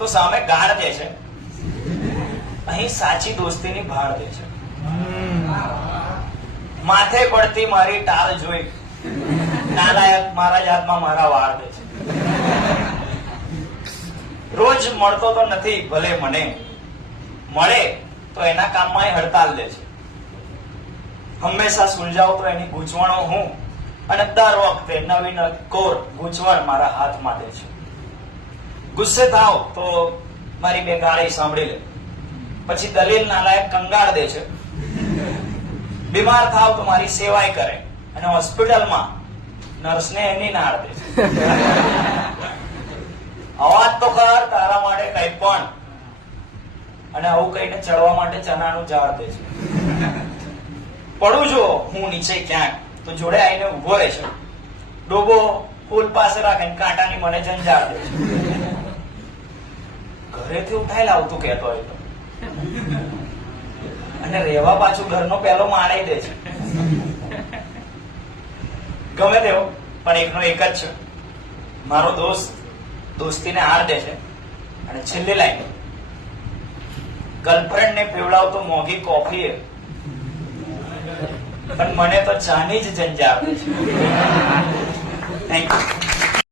તો સામે ગાળ દે છે. અહીં સાચી દોસ્તીની ભાળ દે છે. માથે પડતી મારી ટાલ જોઈ નાલાયક મારા જ હાથમાં મારા વાળ દે છે. રોજ મળતો તો નથી, ભલે મને. મળે તો એના કામમાં હડતાલ દે છે. હંમેશા સુલઝાવ તો એની ગૂંચવણો હું અને દર વખતે નવી નવી કોર ગૂંચવણ મારા હાથમાં દે છે. ગુસ્સે થાવ તો મારી બે ગાળી સાંભળી લે. પછી દલીલ ના લાયક કંગાળ દે છે. બીમાર થાવ તો મારી સેવાય કરે અને હોસ્પિટલમાં નર્સને એની નાળ દે અવાજ તો કર, તારા માટે કઈ પણ. અને આવું કઈને ચડવા માટે ચનાનું ઝાડ દે છે. પડું જો હું નીચે ક્યાંક તો જોડે આવીને ઊભો રહે છે. ડોબો પુલ પાસે રાખીને કાંટાની મને જંજાળ દે છે. ઘરેથી ઉઠાઈ લાવતું કહેતો હોય તો. અને રહેવા પાછું ઘરનો પહેલો માણાઈ દે છે. ગમે તેવો, પણ એકનો એક જ છે. મારો દોસ્ત દોસ્તીને હાર દે છે. અને છેલ્લી લાઈન. ગર્લફ્રેન્ડ ને પીવડાવતો મોંઘી કોફી પણ મને તો ચાની જ જંજા આવે છે થેન્ક યુ